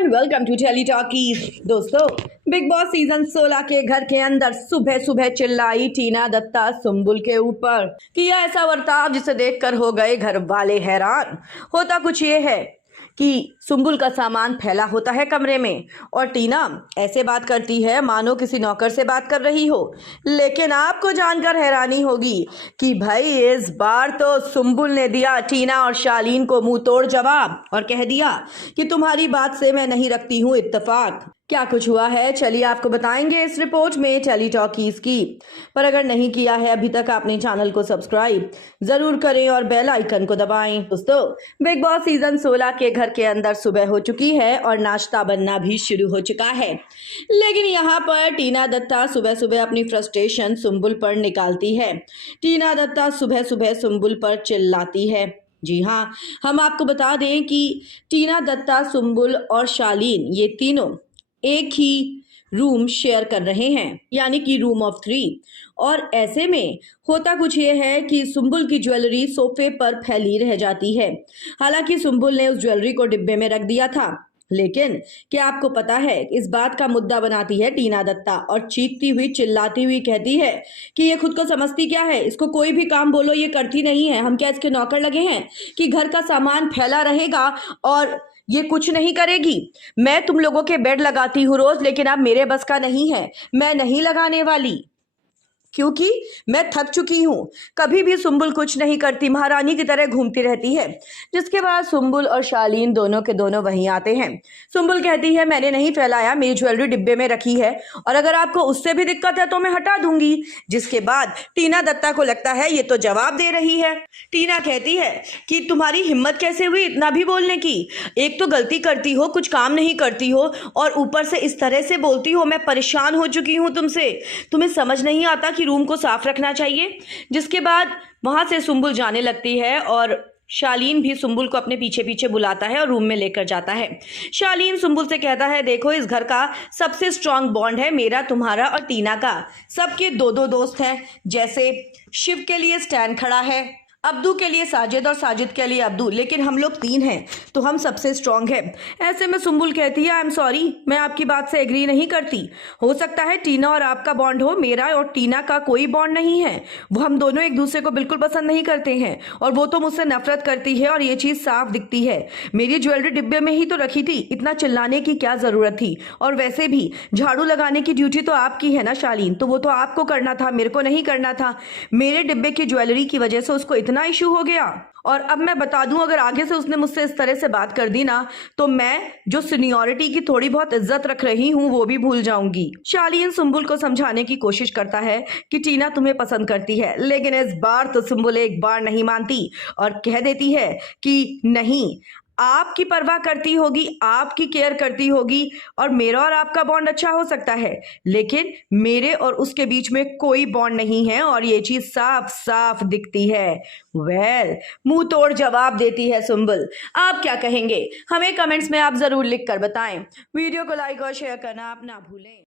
And welcome to Tele Talkies. दोस्तों, Bigg Boss season 16 के घर के अंदर सुबह सुबह चिल्लाई टीना दत्ता सुम्बुल के ऊपर। किया ऐसा बर्ताव जिसे देखकर हो गए घर वाले हैरान। होता कुछ ये है कि सुम्बुल का सामान फैला होता है कमरे में और टीना ऐसे बात करती है मानो किसी नौकर से बात कर रही हो। लेकिन आपको जानकर हैरानी होगी कि भाई इस बार तो सुम्बुल ने दिया टीना और शालीन को मुंह तोड़ जवाब और कह दिया कि तुम्हारी बात से मैं नहीं रखती हूं इत्तेफाक। क्या कुछ हुआ है चलिए आपको बताएंगे इस रिपोर्ट में टेली टॉकीज की। पर अगर नहीं किया है अभी तक आपने चैनल को सब्सक्राइब जरूर करें और बेल आइकन को दबाएं। दोस्तों, बिग बॉस सीजन 16 के घर के अंदर सुबह हो चुकी है और नाश्ता बनना भी शुरू हो चुका है। लेकिन यहाँ पर टीना दत्ता सुबह सुबह अपनी फ्रस्ट्रेशन सुम्बुल पर निकालती है। टीना दत्ता सुबह सुबह सुम्बुल पर चिल्लाती है। जी हाँ, हम आपको बता दें कि टीना दत्ता, सुम्बुल और शालीन ये तीनों एक ही रूम शेयर कर रहे हैं, यानी कि रूम ऑफ 3। और ऐसे में होता कुछ ये है कि सुम्बुल की ज्वेलरी सोफे पर फैली रह जाती है। हालांकि सुम्बुल ने उस ज्वेलरी को डिब्बे में रख दिया था, लेकिन क्या आपको पता है इस बात का मुद्दा बनाती है टीना दत्ता और चीखती हुई चिल्लाती हुई कहती है कि ये खुद को समझती क्या है, इसको कोई भी काम बोलो ये करती नहीं है। हम क्या इसके नौकर लगे हैं कि घर का सामान फैला रहेगा और ये कुछ नहीं करेगी। मैं तुम लोगों के बेड लगाती हूँ रोज, लेकिन अब मेरे बस का नहीं है, मैं नहीं लगाने वाली क्योंकि मैं थक चुकी हूँ। कभी भी सुम्बुल कुछ नहीं करती, महारानी की तरह घूमती रहती है। जिसके बाद सुम्बुल और शालीन दोनों के दोनों वहीं आते हैं। सुम्बुल कहती है मैंने नहीं फैलाया, मेरी ज्वेलरी डिब्बे में रखी है और अगर आपको उससे भी दिक्कत है तो मैं हटा दूंगी। जिसके बाद टीना दत्ता को लगता है ये तो जवाब दे रही है। टीना कहती है कि तुम्हारी हिम्मत कैसे हुई इतना भी बोलने की। एक तो गलती करती हो, कुछ काम नहीं करती हो और ऊपर से इस तरह से बोलती हो। मैं परेशान हो चुकी हूँ तुमसे, तुम्हें समझ नहीं आता कि रूम को साफ रखना चाहिए। जिसके बाद वहां से सुम्बुल जाने लगती है और शालीन भी सुम्बुल को अपने पीछे पीछे बुलाता है और रूम में लेकर जाता है। शालीन सुम्बुल से कहता है देखो इस घर का सबसे स्ट्रांग बॉन्ड है मेरा, तुम्हारा और टीना का। सबके दो दो दोस्त हैं, जैसे शिव के लिए स्टैन खड़ा है, अब्दू के लिए साजिद और साजिद के लिए अब्दू, लेकिन हम लोग 3 हैं तो हम सबसे स्ट्रांग है। ऐसे में सुम्बुल कहती है आई एम सॉरी, मैं आपकी बात से एग्री नहीं करती। हो सकता है टीना और आपका बॉन्ड हो, मेरा और टीना का कोई बॉन्ड नहीं है। वो हम दोनों एक दूसरे को बिल्कुल पसंद नहीं करते हैं और वो तो मुझसे नफरत करती है और ये चीज साफ दिखती है। मेरी ज्वेलरी डिब्बे में ही तो रखी थी, इतना चिल्लाने की क्या जरूरत थी। और वैसे भी झाड़ू लगाने की ड्यूटी तो आपकी है ना शालीन, तो वो तो आपको करना था, मेरे को नहीं करना था। मेरे डिब्बे की ज्वेलरी की वजह से उसको इतना इशू हो गया। और अब मैं बता दूं अगर आगे से उसने मुझसे इस तरह से बात कर दी ना तो मैं जो सीनियरिटी की थोड़ी बहुत इज्जत रख रही हूं वो भी भूल जाऊंगी। शालीन सुम्बुल को समझाने की कोशिश करता है कि टीना तुम्हें पसंद करती है, लेकिन इस बार तो सुम्बुल एक बार नहीं मानती और कह देती है कि नहीं, आपकी परवाह करती होगी, आपकी केयर करती होगी और मेरा और आपका बॉन्ड अच्छा हो सकता है, लेकिन मेरे और उसके बीच में कोई बॉन्ड नहीं है और ये चीज साफ साफ दिखती है। वेल, मुंह तोड़ जवाब देती है सुम्बुल। आप क्या कहेंगे हमें कमेंट्स में आप जरूर लिख कर बताएं। वीडियो को लाइक और शेयर करना आप ना भूलें।